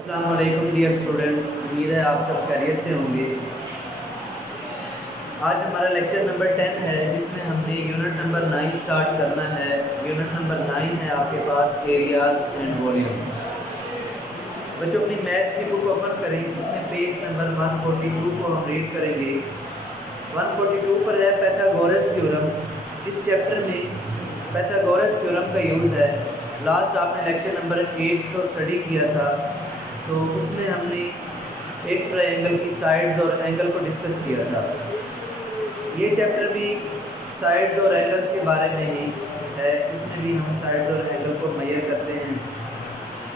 अस्सलाम वालेकुम dear students, उम्मीद है आप सब खैरियत से होंगे। आज हमारा लेक्चर नंबर 10 है जिसमें हमने यूनिट नंबर 9 स्टार्ट करना है। यूनिट नंबर 9 है आपके पास एरियाज एंड वॉल्यूम्स। बच्चों अपनी मैथ्स की बुक ओपन करें जिसमें पेज नंबर 142 को हम रीड करेंगे। 142 पर है पाइथागोरस थ्योरम। इस चैप्टर में पाइथागोरस थ्योरम का यूज़ है। लास्ट आपने लेक्चर नंबर 8 को स्टडी किया था, तो उसमें हमने एक ट्रायंगल की साइड्स और एंगल को डिस्कस किया था। ये चैप्टर भी साइड्स और एंगल्स के बारे में ही है। इसमें भी हम साइड्स और एंगल को मेजर करते हैं,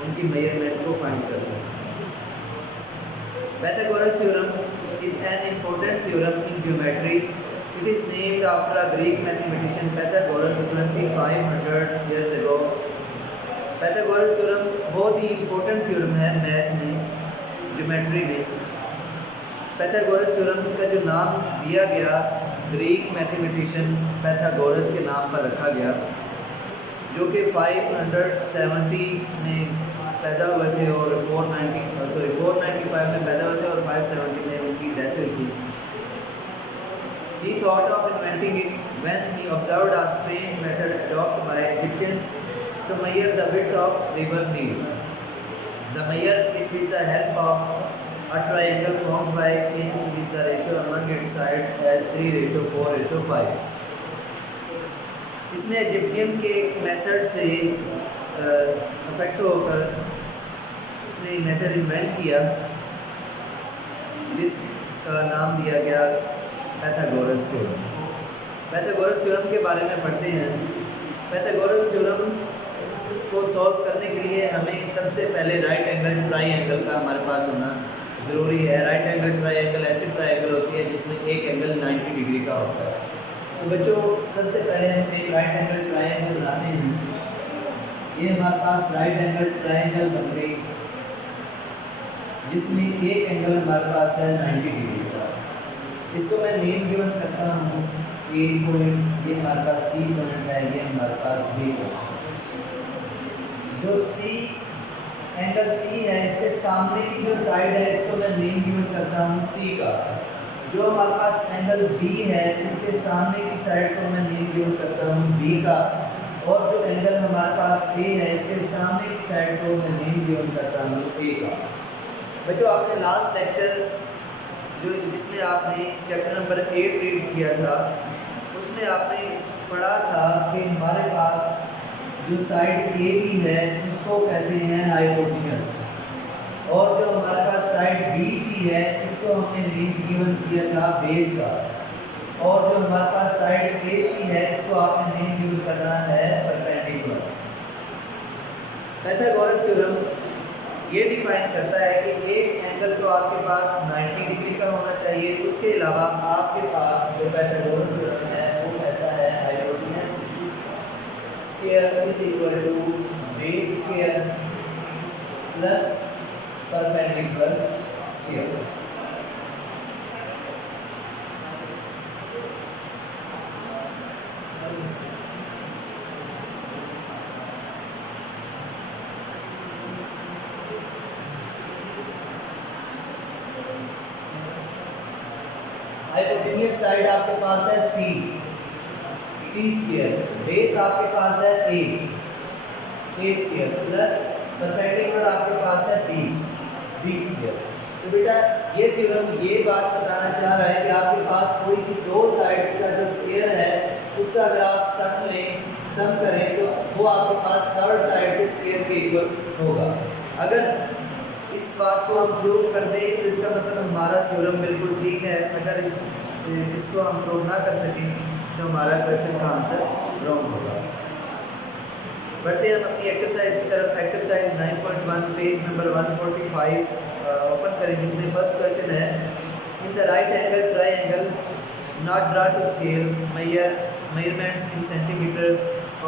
उनकी मेजरमेंट को फाइंड करते हैं। Pythagoras theorem is an important theorem in geometry. It is named after a Greek mathematician Pythagoras 2500 years ago। Pythagoras theorem बहुत ही इम्पोर्टेंट थ्योरम है मैथ में, ज्योमेट्री में। पाइथागोरस थ्योरम का जो नाम दिया गया ग्रीक मैथमेटिशियन पाइथागोरस के नाम पर रखा गया, जो कि 570 में पैदा हुए थे और 495 में पैदा हुए थे और 570 में उनकी डेथ हुई थी। He thought of inventing it when he observed a strange method adopted by Egyptians to measure the width of river Nile. They measured it with the help of a triangle formed by change with the ratio among its sides as 3:4:5. इसने Egyptian के method से affect होकर इसने method invent किया जिसका नाम दिया गया पाइथागोरस थ्योरम। पाइथागोरस थ्योरम के बारे में पढ़ते हैं। पाइथागोरस थ्योरम को सॉल्व करने के लिए हमें सबसे पहले राइट एंगल ट्रायंगल का हमारे पास होना ज़रूरी है। राइट एंगल ट्रायंगल ऐसी ट्रायंगल होती है जिसमें एक एंगल 90 डिग्री का होता है। तो बच्चों सबसे पहले हम एक राइट एंगल ट्रायंगल बनाते हैं। ये हमारे पास राइट एंगल ट्रायंगल बन गई जिसमें एक एंगल हमारे पास है 90 डिग्री का। इसको मैं नेम गिवन करता हूँ। ए पॉइंट ये हमारे पास सी पॉइंट है, ये हमारे पास बी पॉइंट। जो सी एंगल सी है इसके सामने की जो साइड है इसको मैं नेम गिवन करता हूँ सी का। जो हमारे पास एंगल बी है इसके सामने की साइड को मैं नेम गिवन करता हूँ बी का। और जो एंगल हमारे पास ए है इसके सामने की साइड को मैं नेम गिवन करता हूँ ए का। बच्चों आपने लास्ट लेक्चर जिसमें आपने चैप्टर नंबर 8 रीड किया था, उसमें आपने पढ़ा था कि हमारे पास जो साइड ए बी है उसको कहते हैं हाइपोटेन्यूज, और जो हमारे पास साइड बी सी है इसको हमने नेम गिवन किया था बेस का। और जो हमारे पास साइड ए सी है इसको आपने नेम गिवन करना है परपेंडिकुलर। पाइथागोरस थ्योरम ये डिफाइन करता है कि एक एंगल तो आपके पास 90 डिग्री का होना चाहिए, उसके अलावा आपके पास जो पाइथागोरस थ्योरम है वो कहता है hypotenuse square is equal to base square plus perpendicular square. Hypotenuse side आपके पास है सी स्क्वायर, बेस आपके पास है ए स्क्वायर प्लस परपेंडिकुलर आपके पास है बी स्क्वायर। तो बेटा ये थ्योरम ये बात बताना चाह रहा है कि आपके पास कोई सी दो साइड का जो स्क्वायर है उसका अगर आप सम करें तो वो आपके पास थर्ड साइड के स्क्वायर के इक्वल होगा। अगर इस बात को हम प्रूव कर दें तो इसका मतलब हमारा थ्योरम बिल्कुल ठीक है। अगर इसको हम प्रूव ना कर सकें तो हमारा क्वेश्चन का आंसर रॉन्ग होगा। बढ़ते हैं हम अपनी एक्सरसाइज की तरफ। एक्सरसाइज 9.1 पेज नंबर 145 ओपन करें, जिसमें फर्स्ट क्वेश्चन है in the right angle triangle not draw to scale measurements in centimeter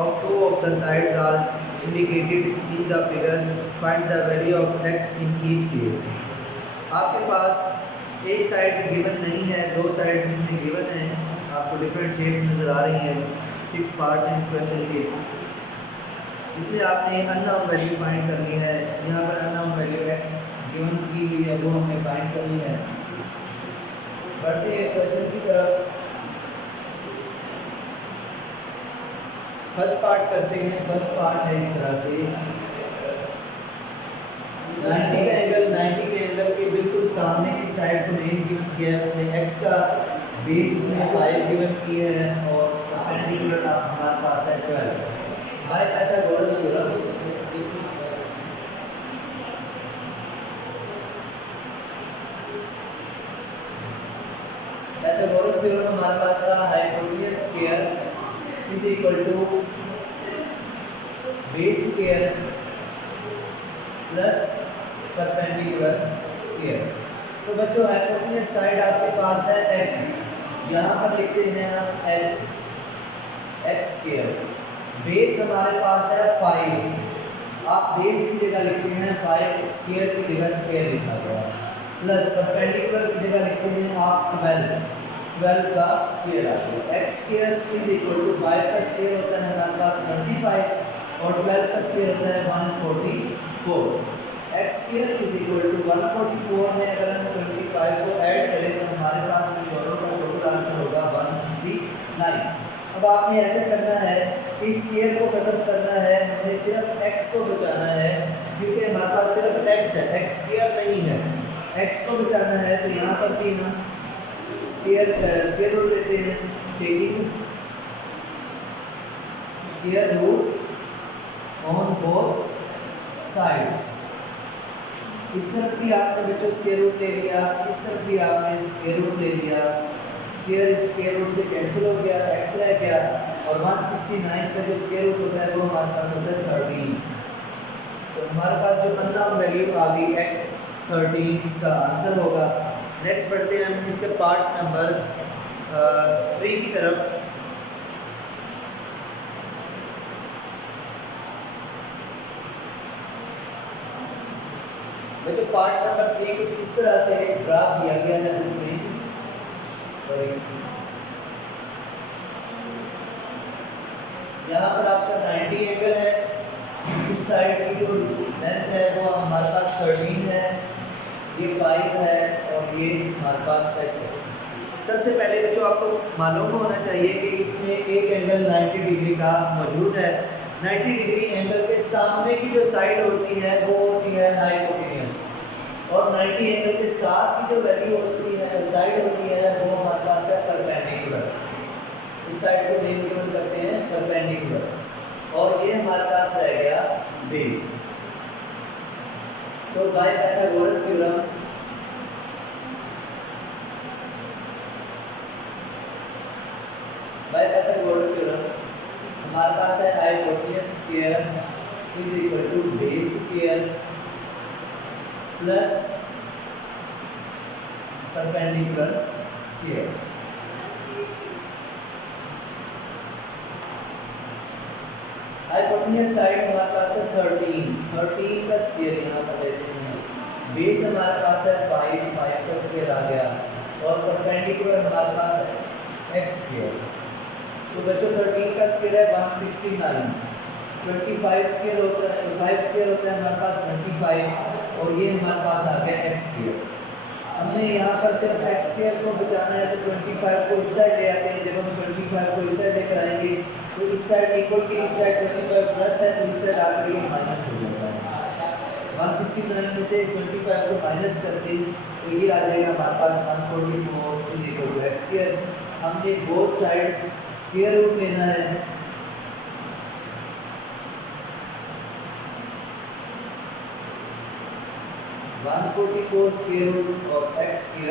of two of the sides are indicated in the figure. Find the value of x in each case. आपके पास एक side given नहीं है, दो side इसमें given है। आपको different shapes नज़र आ रही हैं। 6 पार्ट्स हैं इस क्वेश्चन के। इसमें आपने अननोन वैल्यू फाइंड करनी है। यहाँ पर अननोन वैल्यू x करनी है। बढ़ते हैं इस क्वेश्चन की तरफ। फर्स्ट पार्ट करते हैं। फर्स्ट पार्ट है इस तरह से 90 के एंगल के बिल्कुल सामने की साइड को मेन गिवन किया है उसने। x का बेस इसमें 5 गिवन किया है और परपेंडिकुलर हमारे पास है 12 by Pythagoras theorem. Pythagoras theorem हमारे पास था hypotenuse square is equal to base square plus perpendicular square. तो बच्चों हाइपोटेन्यूज साइड आपके पास है x, यहाँ पर लिखते हैं हम x स्क्वायर। बेस हमारे पास है 5, आप बेस की जगह लिखते हैं 5, स्क्वायर की जगह स्क्वायर लिखा गया, प्लस परपेंडिकुलर की जगह लिखते हैं आप 12 का स्क्वायर आ गया। x square is equal to 5 का स्क्वायर होता है हमारे पास 25 और 12 का स्क्वायर होता है 144। x square is equal to 144 में अगर हम 25 को ऐड करें तो हमारे पास इन दोनों का टोटल आंसर होगा 169। अब आपने ऐसा करना है कि स्क्वायर को खत्म करना है, हमें सिर्फ x को बचाना है क्योंकि हमारे पास सिर्फ x है, x स्क्वायर नहीं है। x को बचाना है तो यहाँ पर भी हम स्क्वायर रूट लेते हैं, taking square root on both sides. इस तरफ भी आपने बच्चों स्क्वायर रूट ले लिया, इस तरफ भी आपने स्क्वायर रूट ले लिया। स्क्वायर रूट से कैंसिल हो गया, x रह गया और 169 का जो स्क्वायर रूट होता है वो हमारे पास होता है 13। तो हमारे पास जो अननोन वैल्यू आ गई x 13 इसका आंसर होगा। नेक्स्ट बढ़ते हैं हम इसके पार्ट नंबर 3 की तरफ। बच्चों पार्ट नंबर 3 कुछ इस तरह से ग्राफ दिया गया है बुक में। यहाँ पर आपका 90 एंगल है, इस साइड की जो लेंथ है वो हमारे पास 13 है, ये 5 है और ये हमारे पास x है। सबसे पहले बच्चों आपको मालूम होना चाहिए कि इसमें एक एंगल 90 डिग्री का मौजूद है। 90 डिग्री एंगल के सामने की जो साइड होती है वो होती है हाइपोटेन्यूज और 90 एंगल के साथ की जो वैल्यू होती है साइड होती है वो हमारे पास है परपेंडिकुलर। इस साइड को नेम करते हैं परपेंडिकुलर और ये हमारे पास रह गया बेस। तो बाय पाइथागोरस थ्योरम हमारे पास है hypotenuse square is equal to base square plus perpendicular square. Hypotenuse side हमारे पास है 13 का स्क्वायर यहाँ पर लेते हैं। बेस हमारे पास है 5 का स्क्वायर आ गया और परपेंडिकुलर हमारे पास है x स्क्वायर। तो बच्चों 13 का स्क्वायर है 169, 25 स्क्वायर होता है 5 स्क्वायर होता है हमारे पास 25 और ये हमारे पास आ गया x स्क्वायर। हमने यहाँ पर सिर्फ x स्क्वायर को बचाना है तो 25 को इस साइड ले आते हैं। जब हम 25 को इस साइड लेकर आएंगे तो इस साइड इक्वल की इस साइड 25 प्लस है तो इस साइड आकर ये माइनस हो जाता है। 169 में से 25 को माइनस करते तो ये आ जाएगा हमारे पास 144 is equal to x square. हमने बोथ साइड स्क्वायर रूट लेना है। स्क्वायर रूट और x स्क्वायर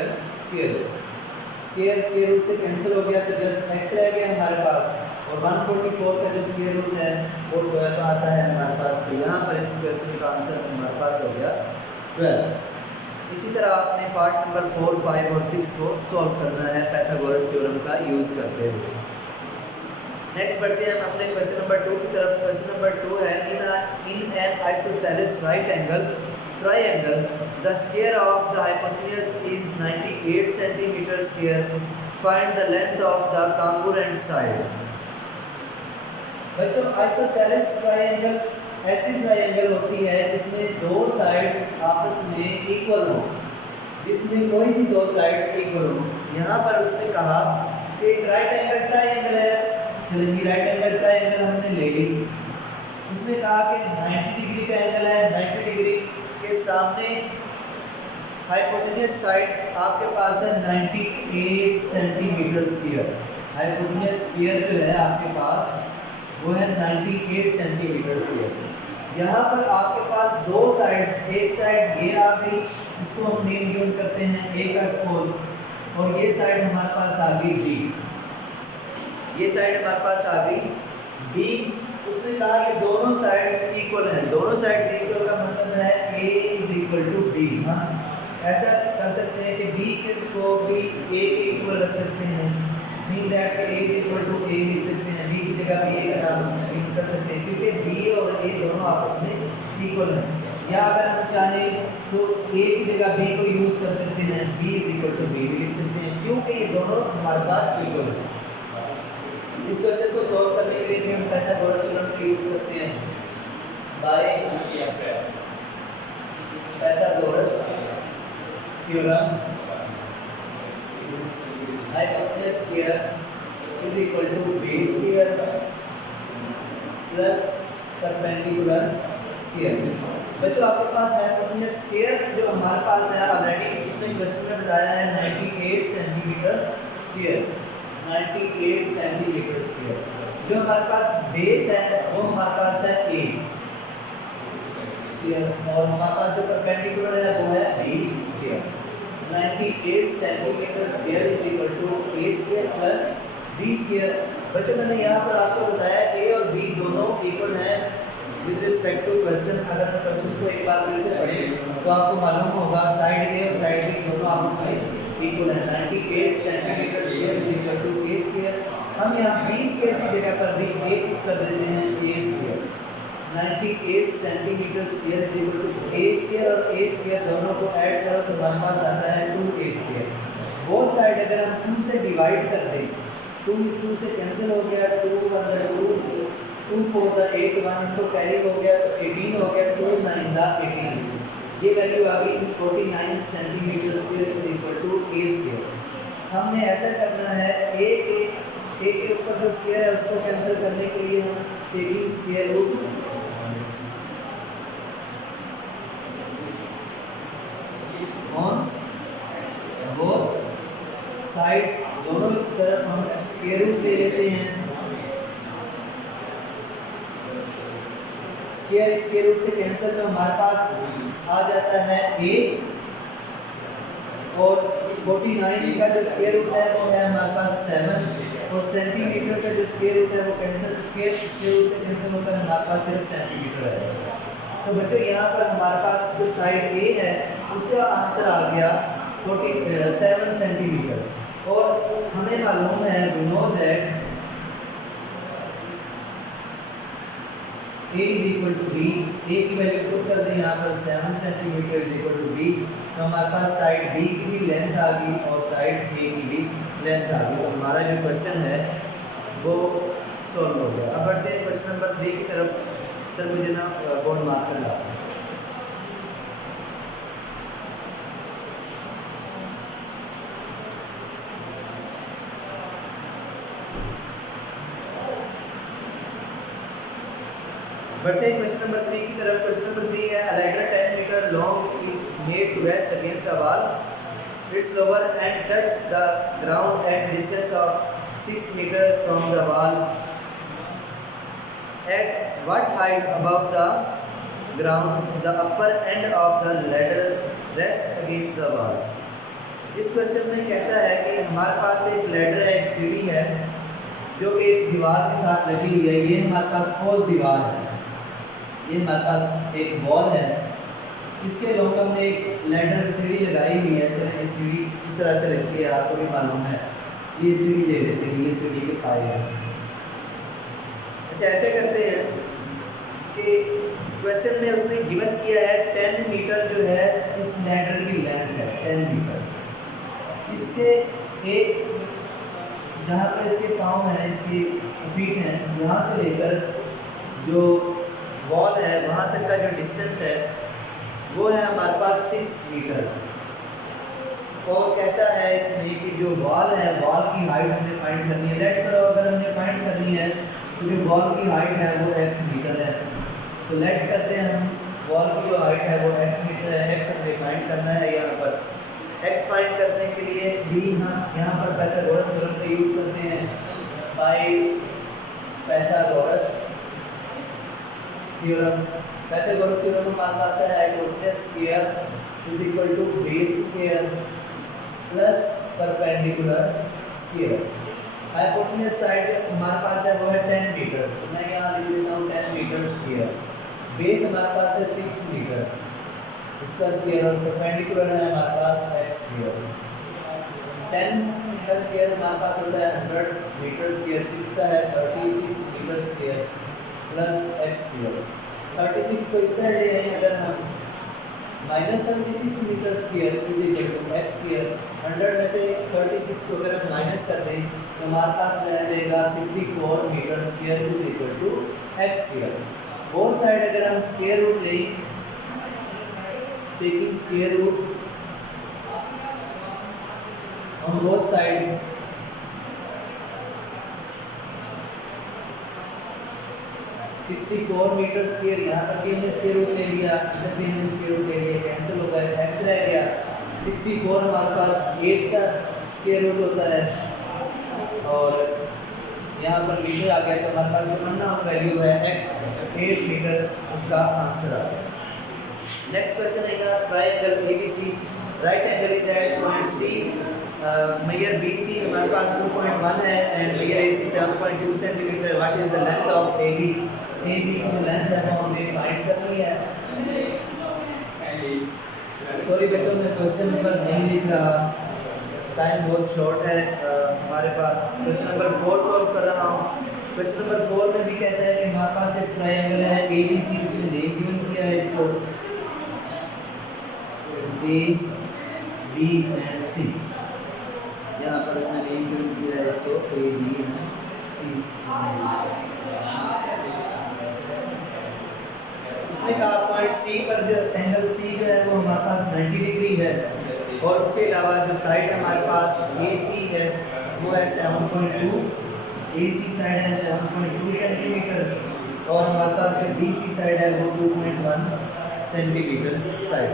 रूट से कैंसिल हो गया तो जस्ट x रह गया हमारे पास और 144 का जो स्क्वायर रूट है वो 12 आता है हमारे पास। तो यहाँ पर इस क्वेश्चन का आंसर हमारे पास हो गया 12। इसी तरह आपने पार्ट नंबर 4, 5 और 6 को सॉल्व करना है पाइथागोरस थ्योरम का यूज़ करते हुए। नेक्स्ट बढ़ते हैं हम अपने क्वेश्चन नंबर 2 की तरफ। क्वेश्चन नंबर 2 है in an isosceles right angle triangle the square of the hypotenuse is 98 centimeter square. Find the length of the congruent sides. बच्चों आइसोसेलेस ट्रायंगल ऐसी ट्रायंगल होती है जिसमें दो साइड्स आपस में इक्वल हो। जिसमें कोई सी दो साइड्स इक्वल हो। यहाँ पर उसने कहा कि एक राइट एंगल ट्राइंगल है, चलिए राइट एंगल ट्राइंगल हमने ले ली। उसने कहा कि 90 डिग्री का एंगल है, 90 डिग्री के सामने हाइपोटेन्यूस साइड आपके पास है 98 सेंटीमीटर स्क्वायर। हाइपोटेन्यूस स्क्वायर जो है आपके पास वो है 98 सेंटीमीटर स्क्वायर। यहाँ पर आपके पास दो साइड्स, एक साइड ये आ गई, इसको हम नेम गिवन करते हैं ए का सपोज, और ये साइड हमारे पास आ गई बी। ये साइड हमारे पास आ गई बी। उसने कहा कि दोनों साइड्स इक्वल हैं। दोनों साइड्स इक्वल का मतलब है a is equal to b. हाँ, ऐसा कर सकते हैं कि b को भी a के इक्वल रख सकते हैं, mean that a is equal to a लिख सकते हैं, b की जगह भी a का नाम कर सकते हैं, क्योंकि b और a दोनों आपस में इक्वल हैं। या अगर हम चाहें तो a की जगह b को यूज़ कर सकते हैं, b is equal to b भी लिख सकते हैं, क्योंकि ये दोनों हमारे पास इक्वल हैं। इस क्वेश्चन को सॉल्व करने के लिए भी हम पाइथागोरस थ्योरम का यूज करते हैं, by Pythagoras theorem. Hypotenuse square is equal to b square plus perpendicular square. बच्चों आपके पास हाइपोटेन्यूस स्क्वायर जो हमारे पास है ऑलरेडी, उसने क्वेश्चन में बताया है 98 सेंटीमीटर स्क्वायर, 98 सेंटीमीटर स्क्वायर। जो हमारे पास बेस है वो हमारे पास है a स्क्वायर, और हमारे पास जो परपेंडिकुलर है वो है b square. 98 centimetre square is equal to a square plus b square. बच्चों मैंने यहाँ पर आपको बताया a और b दोनों इक्वल हैं विद रिस्पेक्ट टू क्वेश्चन। अगर हम क्वेश्चन को एक बार फिर से पढ़ें तो आपको मालूम होगा साइड a और साइड b दोनों आपस में इक्वल है। 98 centimetre square is equal to a square. हम यहाँ b स्क्वायर की जगह पर भी a कर देते हैं a square. 98 centimetre square is equal to a square, और a स्क्वायर दोनों को ऐड करो तो हमारे पास आता है 2a स्क्वायर। बोथ साइड अगर हम 2 से डिवाइड कर दें, 2 इस 2 से कैंसिल हो गया, 2 1 द 2, 2 4 द 8, 1 इसको कैरी हो गया तो 18 हो गया, 2 9 द 18। ये वैल्यू आ गई 49 centimetre square is equal to a square. हमने ऐसा करना है a के ऊपर जो स्क्वायर है उसको कैंसिल करने के लिए हम taking square root on both sides, दोनों तरफ हम स्क्वायर रूट ले लेते हैं। स्क्वायर रूट से कैंसिल तो हमारे पास आ जाता है a, और 49 का जो स्क्वायर रूट है वो है हमारे पास 7, और सेंटीमीटर का जो स्क्वायर रूट है वो कैंसिल स्क्वायर रूट से कैंसिल होकर हमारे पास सिर्फ सेंटीमीटर है। तो बच्चों यहाँ पर हमारे पास जो साइड a है उसका आंसर आ गया 47 सेंटीमीटर, और हमें मालूम है we know that a is equal to b। a की वैल्यू पुट कर दें यहाँ पर 7 centimetre is equal to b, तो हमारे पास साइड b की भी लेंथ आ गई और साइड a की भी लेंथ आ गई। तो हमारा जो क्वेश्चन है वो सॉल्व हो गया। अब बढ़ते हैं क्वेश्चन नंबर 3 की तरफ। सर मुझे ना बोर्ड मार्कर ला दें। बढ़ते हैं क्वेश्चन नंबर 3 की तरफ। क्वेश्चन नंबर 3 है a ladder 10 meter long is made to rest against a wall. Its lower end touches the ground at distance of 6 meter from the wall. At what height above the ground the upper end of the ladder rests against the wall? इस question में कहता है कि हमारे पास एक ladder है, एक सीढ़ी है जो कि दीवार के साथ लगी हुई है। ये हमारे पास ठोस दीवार है, ये हमारे पास एक वॉल है, इसके लोग हमने एक लैडर सीढ़ी लगाई हुई है। चलिए ये सीढ़ी इस तरह से रखी है, आपको भी मालूम है। ये सीढ़ी ले लेते हैं, ये सीढ़ी के पाए हैं। अच्छा ऐसे करते हैं कि क्वेश्चन में उसने गिवन किया है 10 मीटर जो है इस लैडर की लेंथ है, 10 मीटर। इसके एक जहाँ पर इसके पाँव हैं, इसकी फीट हैं, यहाँ से लेकर जो वॉल है वहाँ तक का जो डिस्टेंस है वो है हमारे पास 6 मीटर। और कहता है इसमें कि जो वॉल है, वॉल की हाइट हमने फाइंड करनी है। लेट करो अगर हमने फाइंड करनी है तो जो वॉल की हाइट है वो x मीटर है। तो लेट करते हैं हम, वॉल की जो हाइट है वो x मीटर है। x हमने फाइंड करना है। यहाँ पर x फाइंड करने के लिए भी यहाँ पर पाइथागोरस थ्योरम का यूज़ करते हैं। By Pythagoras theorem, Pythagoras theorem हमारे पास है hypotenuse square is equal to base square plus perpendicular square. Hypotenuse side हमारे पास है वो है 10 मीटर, तो मैं यहाँ लिख देता हूँ 10 मीटर स्क्वायर। बेस हमारे पास है 6 मीटर, इसका स्क्वायर, और परपेंडिकुलर है हमारे पास x स्क्वायर। 10 मीटर स्क्वायर हमारे पास होता है 100 मीटर स्क्वायर, 6 का है 36 metre square plus x square. 36 को इस साइड ले आए अगर हम, -36 metre square is equal to x square. 100 में से 36 को अगर हम माइनस कर दें तो हमारे पास रह जाएगा 64 metre square is equal to x square. Both side अगर हम स्क्वायर रूट लें, taking square root on both side, metre square, यहाँ पर भी हमने स्क्वायर रूट ले लिया, इधर भी हमने स्क्वायर रूट ले लिया, कैंसिल हो गए, x रह गया। 64 हमारे पास 8 का स्क्वायर रूट होता है और यहाँ पर मीटर आ गया, तो हमारे पास जो अननोन वैल्यू है x 8 मीटर, उसका आंसर आ गया। नेक्स्ट क्वेश्चन है triangle ABC, right angle is at point C, measure BC हमारे पास 2.1 है and measure AC 7.2 centimetre. What is the length of AB? AB की जो लेंथ है वो हमने फाइंड करनी है। सॉरी बच्चों, मैं क्वेश्चन नंबर नहीं लिख रहा, टाइम बहुत शॉर्ट है हमारे पास। क्वेश्चन नंबर 4 सॉल्व कर रहा हूँ। क्वेश्चन नंबर 4 में भी कहता है कि हमारे पास एक ट्रायंगल है ABC, उसने नेम गिवन किया है इसको बेस B एंड C। यहाँ पर उसने नेम गिवन किया है इसको A B एंड C। इसने कहा पॉइंट C पर जो एंगल C जो है वो हमारे पास 90 डिग्री है और उसके अलावा जो साइड हमारे पास AC है वो है 7.2, AC साइड है 7.2 सेंटीमीटर और हमारे पास जो BC साइड है वो 2.1 सेंटीमीटर साइड।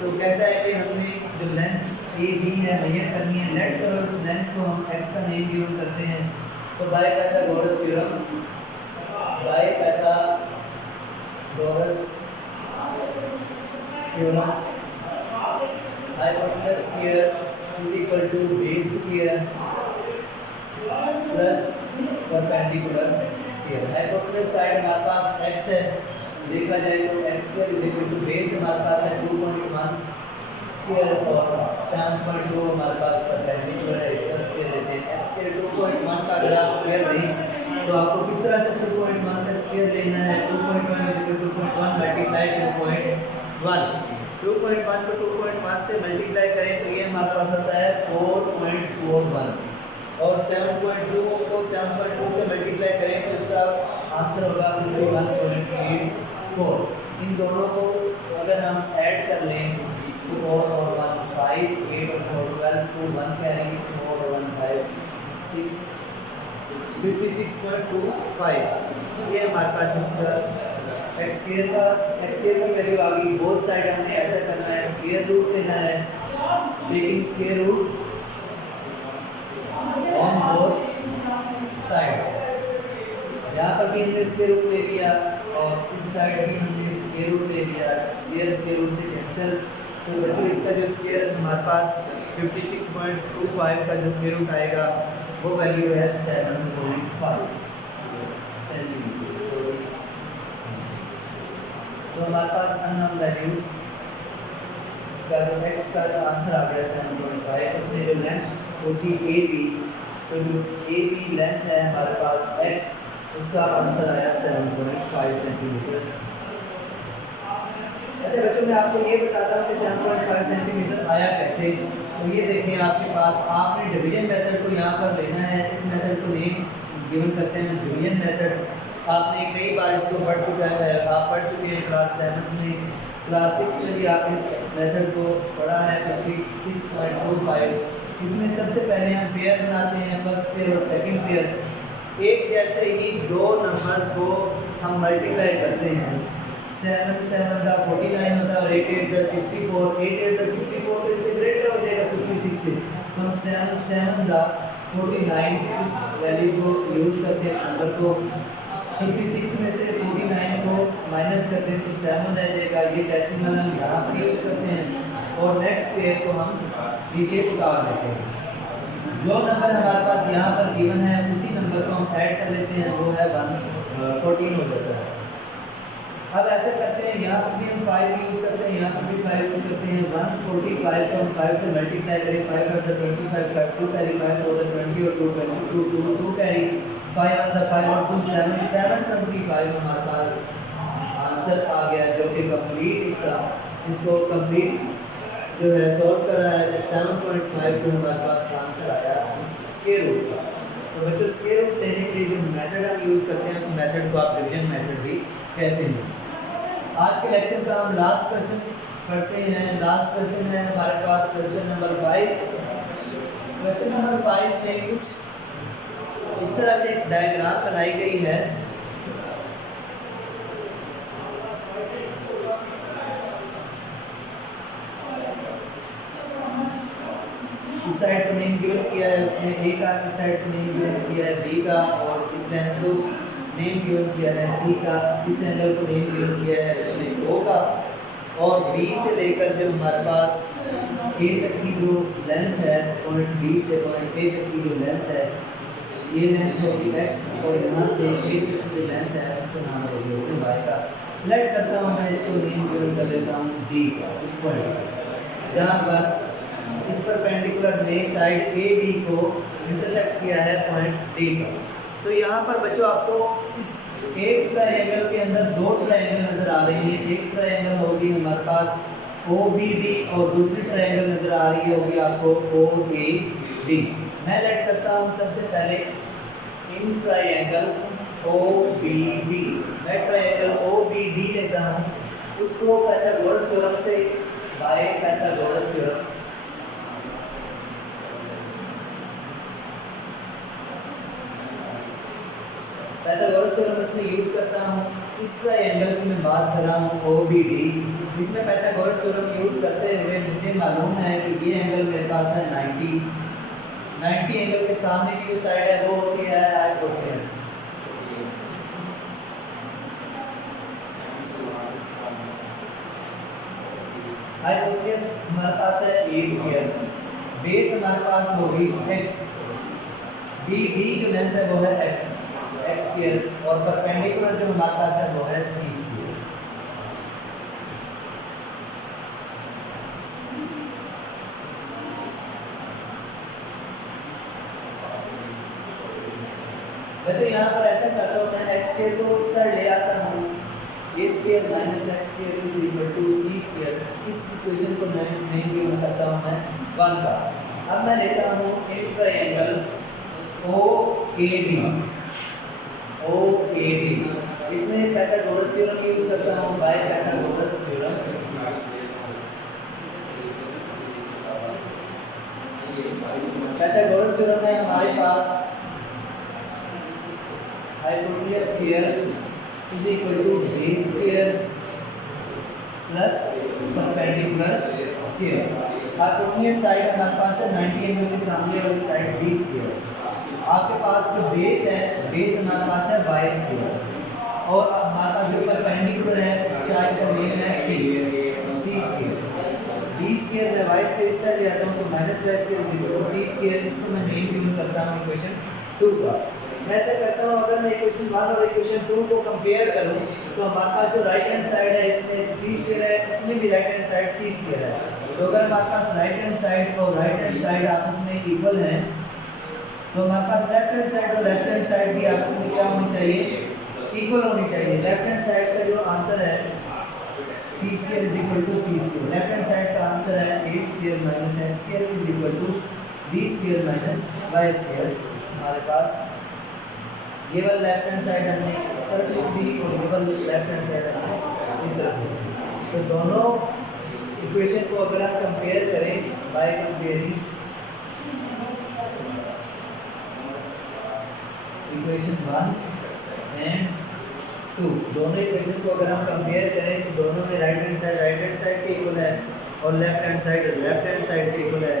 तो कहता है कि हमने जो लेंथ AB है मेजर करनी है। लेट करो इस लेंथ को हम x का नेम गिवन करते हैं। तो by Pythagoras theorem, by Pythagoras theorem, hypotenuse square is equal to base square plus perpendicular square. Hypotenuse side हमारे पास x है, देखा जाए तो x square is equal to base हमारे पास है 2.1 स्क्वायर और 7.2 हमारे पास परपेंडिकुलर है, इसका स्क्वायर लेते हैं। x स्क्वायर 2.1 का अगर आप स्क्वायर लें तो आपको किस तरह से 2.1 का स्क्वायर लेना है? 2.1 इज इक्वल टू 2.1 मल्टीप्लाई 2.1, 2.1 को 2.1 से मल्टीप्लाई करें तो ये हमारे पास आता है 4.41 और 7.2 को 7.2 से मल्टीप्लाई करें तो इसका आंसर होगा 51.84। इन दोनों को अगर हम ऐड कर लें तो 4 और 1 5, 8 और 4 12, 2 1 कैरी 4 और 1 5 6 56.25। ये हमारे पास इसका x स्क्वायर की वैल्यू आ गई। बोथ साइड हमने ऐसा करना है, स्क्वायर रूट लेना है, taking square root on both sides. यहाँ पर भी हमने स्क्वायर रूट ले लिया और इस साइड भी हमने स्क्वायर रूट ले लिया। स्क्वायर रूट से कैंसिल, तो बच्चों इसका जो स्क्वायर हमारे पास 56.25 का जो स्क्वायर रूट आएगा वो वैल्यू है 7.5 सेंटीमीटर। तो हमारे पास अननोन वैल्यू का जो x का जो आंसर आ गया 7.5। उसने जो लेंथ पूछी AB, तो जो AB लेंथ है हमारे पास x, उसका आंसर आया 7.5 सेंटीमीटर। अच्छा बच्चों, मैं आपको ये बताता हूँ कि 7.5 सेंटीमीटर आया कैसे। तो ये देखें आपके पास, आपने डिवीजन मेथड को यहाँ पर लेना है। इस मेथड को नेम गिवन करते हैं डिवीजन मेथड। आपने कई बार इसको पढ़ चुका है, आप पढ़ चुके हैं क्लास 7 में। क्लास 6 में भी आप इस मेथड को पढ़ा है 56.25। इसमें सबसे पहले हम पेयर बनाते हैं, फर्स्ट पेयर और सेकंड पेयर। एक जैसे ही दो नंबर्स को हम मल्टीप्लाई करते हैं, 7 7 का 49 होता है और 8 8 का 64, 8 8 का 64 तो इससे ग्रेटर हो जाएगा 56 से। तो हम 7 7 का 49 इस वैल्यू को यूज़ करते हैं, नंबर को 56 में से 49 को माइनस करते हैं तो 7 रह जाएगा। ये डेसिमल हम यहाँ पर यूज़ करते हैं और नेक्स्ट पेयर को हम नीचे उतार देते हैं। जो नंबर हमारे पास यहाँ पर गिवन है उसी नंबर को हम ऐड कर लेते हैं, वो है 14 हो जाता है। अब ऐसे करते हैं, यहाँ पर भी हम 5 यूज़ करते हैं, यहाँ पर भी 5 यूज़ करते हैं। 145 को हम 5 से मल्टीप्लाई करें, 5 5 25, 5 2 कैरी, 5 4 20 और 2 22 2 कैरी, 5 1 5 और 2 7 725 हमारे पास आंसर आ गया, जो कि कंप्लीट इसको कंप्लीट जो है सॉल्व कर रहा है। 7.5 जो हमारे पास आंसर आया इस स्क्वायर रूट का। तो बच्चों स्क्वायर रूट लेने के लिए जो मेथड हम यूज़ करते हैं उस मेथड को आप डिवीजन मेथड भी कहते हैं। आज के लेक्चर का हम लास्ट क्वेश्चन करते हैं। लास्ट क्वेश्चन है हमारे पास क्वेश्चन नंबर 5। क्वेश्चन नंबर 5 में कुछ इस तरह से एक डायग्राम बनाई गई है। इस साइड को नेम गिवन किया है उसने, ए का इस साइड को नेम गिवन किया है बी का, और इस लेंथ को नेम गिवन किया है सी का, इस एंगल को नेम गिवन किया है उसने ओ का, और बी से लेकर जो हमारे पास ए तक की जो लेंथ है, पॉइंट बी से पॉइंट ए तक की जो लेंथ है, ये लेंथ होगी एक्स, और यहाँ से ए तक की जो लेंथ है उसका नाम देंगे वाई का। लेट करता हूँ मैं इसको नेम गिवन कर देता हूँ डी का, इस पॉइंट जहाँ पर इस परपेंडिकुलर ने साइड ए बी को इंटरसेक्ट किया है पॉइंट डी पर। तो यहाँ पर बच्चों आपको इस एक ट्रायंगल के अंदर दो ट्रायंगल नज़र आ रही है। एक ट्रायंगल होगी हमारे पास ओ बी डी और दूसरी ट्रायंगल नज़र आ रही होगी आपको ओ ए डी। मैं लेट करता हूँ सबसे पहले in triangle O B D. मैं ट्रायंगल ओ बी डी लेता हूँ, उसको पाइथागोरस थ्योरम से by Pythagoras theorem Pythagoras theorem इसमें यूज़ करता हूँ। इस ट्रायंगल की मैं बात कर रहा हूँ ओ बी डी, इसमें पाइथागोरस थ्योरम यूज़ करते हुए मुझे मालूम है कि ये एंगल मेरे पास है 90 एंगल के सामने की जो साइड है वो होती है हाइपोटेनस। हाइपोटेनस हमारे पास है ए स्क्वायर, बेस हमारे पास होगी एक्स, बी डी जो लेंथ है वो है एक्स स्क्वायर, और परपेंडिकुलर जो हमारे पास है वो है सी स्क्वायर। बच्चों यहाँ पर ऐसा करता हूँ, मैं एक्स स्क्वायर को इस साइड ले आता हूँ, a square minus x square is equal to c square. इस इक्वेशन को मैं नेम गिवन करता हूँ मैं 1 का। अब मैं लेता हूँ in triangle O A D, इसमें पाइथागोरस थ्योरम यूज करता हूँ by Pythagoras theorem. Pythagoras theorem है हमारे पास hypotenuse square is equal to base square plus perpendicular square. Hypotenuse side हमारे पास है 90 एंगल के सामने वाली साइड बी स्क्वायर। आपके पास जो बेस है, बेस हमारे पास है वाई स्क्वायर, और हमारे पास जो परपेंडिकुलर है उसके साइड का नेम है सी स्क्वायर। बी स्क्वायर में वाई स्क्वायर इस साइड जाता हूँ तो minus y square is equal to c square. इसको मैं नेम गिवन करता हूँ इक्वेशन 2 का। मैं ऐसा करता हूँ, अगर मैं इक्वेशन 1 और इक्वेशन 2 को कंपेयर करूँ तो हमारे पास जो राइट हैंड साइड है इसमें सी स्क्वायर है, इसमें भी राइट हैंड साइड सी स्क्वायर है। तो अगर हमारे पास राइट हैंड साइड और राइट हैंड साइड आपस में इक्वल है तो हमारे पास लेफ्ट हैंड साइड और लेफ्ट हैंड साइड भी आपस में क्या होनी चाहिए, इक्वल होनी चाहिए। लेफ्ट हैंड साइड का जो आंसर है c square is equal to c square, left hand side का आंसर है a square minus x square is equal to b square minus y square. हमारे पास ये वाला लेफ्ट हैंड साइड हमने इस तरफ लिख दी और ये वाला लेफ्ट हैंड साइड हमने इस तरफ से। तो दोनों इक्वेशन को अगर हम कंपेयर करें बाय कंपेयरिंग इक्वेशन 1 एंड 2, दोनों इक्वेशन को अगर हम कंपेयर करें तो दोनों में राइट हैंड साइड के इक्वल है और लेफ्ट हैंड साइड के इक्वल है।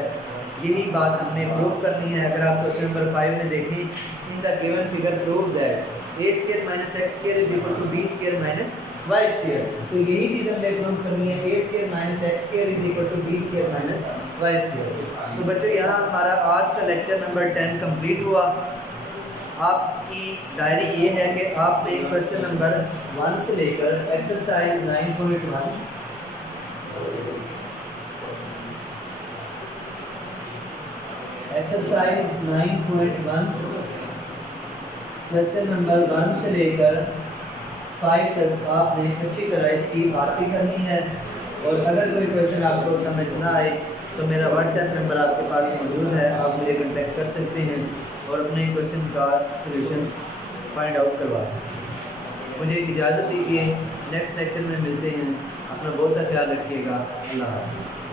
यही बात हमने प्रूव करनी है। अगर आप क्वेश्चन नंबर 5 में देखें, in the given figure prove that a² - x² = b² - y²। तो यही चीज़ हमने प्रूव करनी है, a² - x² = b² - y²। तो बच्चों यहाँ हमारा आज का लेक्चर नंबर 10 कंप्लीट हुआ। आपकी डायरी ये है कि आपने क्वेश्चन नंबर 1 से लेकर एक्सरसाइज 9.1 क्वेश्चन नंबर 1 से लेकर 5 तक आपने अच्छी तरह इसकी बात भी करनी है। और अगर कोई क्वेश्चन आपको समझ ना आए तो मेरा व्हाट्सएप नंबर आपके पास मौजूद है, आप मुझे कांटेक्ट कर सकते हैं और अपने क्वेश्चन का सलूशन फाइंड आउट करवा सकते हैं। मुझे इजाज़त दीजिए, नेक्स्ट लेक्चर में मिलते हैं। अपना बहुत सा ख्याल रखिएगा। अल्लाह हाफ़िज़।